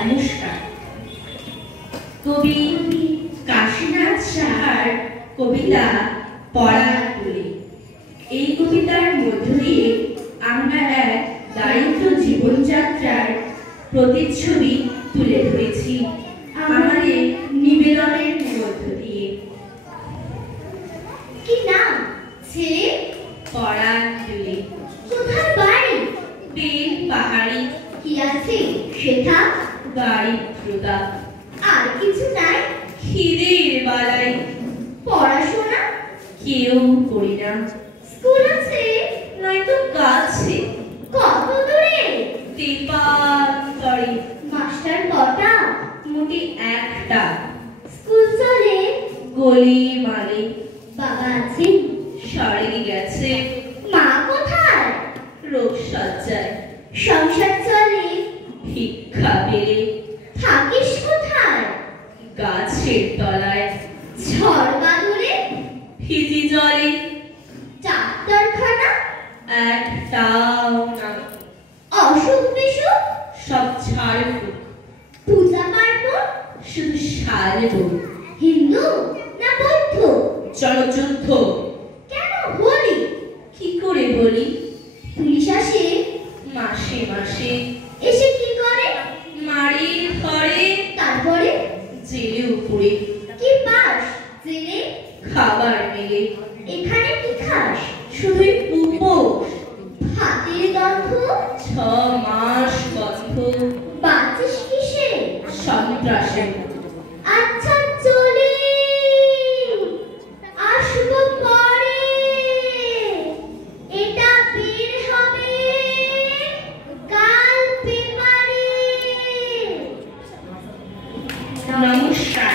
নমস্কার। কবি কাশীনাথ সাহার কবিতা পড়ার কুলি। এই কবিতার মধ্য দিয়ে আমরা এক দারিদ্র জীবনযাত্রার প্রতিচ্ছবি তুলে ধরেছি আমাদের নিবেদনের মধ্য দিয়ে। কি নাম ছেলে? পড়ার কুলি। কোথায় বাড়ি? বেল পাহাড়ি। কি আছে সেটা? দারিদ্রতা। আর কিছু নাই? খিদের বালাই। পড়াশোনা কেউ করি না। স্কুল আছে নয়তো কাছে। কত দূরে? দীপান্তরে। মাস্টার কটা? মোটে একটা। স্কুল চলে গলি মালে। বাবা আছেন? সরে গেছে। মা কোথায়? রোগ সজ্জায়। সংসার চলে ভিক্ষা পেলে। থাকিস কোথায়? গাছের তলায়। ঝড় বাদলে ভিজি জলে। ডাক্তারখানা একটাও না। অসুখ বিসুখ সব ঝাড়ফুঁক। পূজা পার্বণ শুধু সাজবো। হিন্দু না বৌদ্ধ? জনযুদ্ধ। কেন হলি? কি করে বলি? পুলিশ আসে মাসে মাসে। এসে কি করে? মারি ধরে। তারপরে জেলে উপরে। কি পাস জেলে? খাবার মেলে। এখানে কি খাস? শুধুই উপোস। হাতের গন্ধ 6 মাস বন্ধ। বাঁচিস কিসে? সন্ত্রাসে। আচ্ছা চলে আসবো পরে। এটা বের হবে কাল পেপারে। নমস্কার।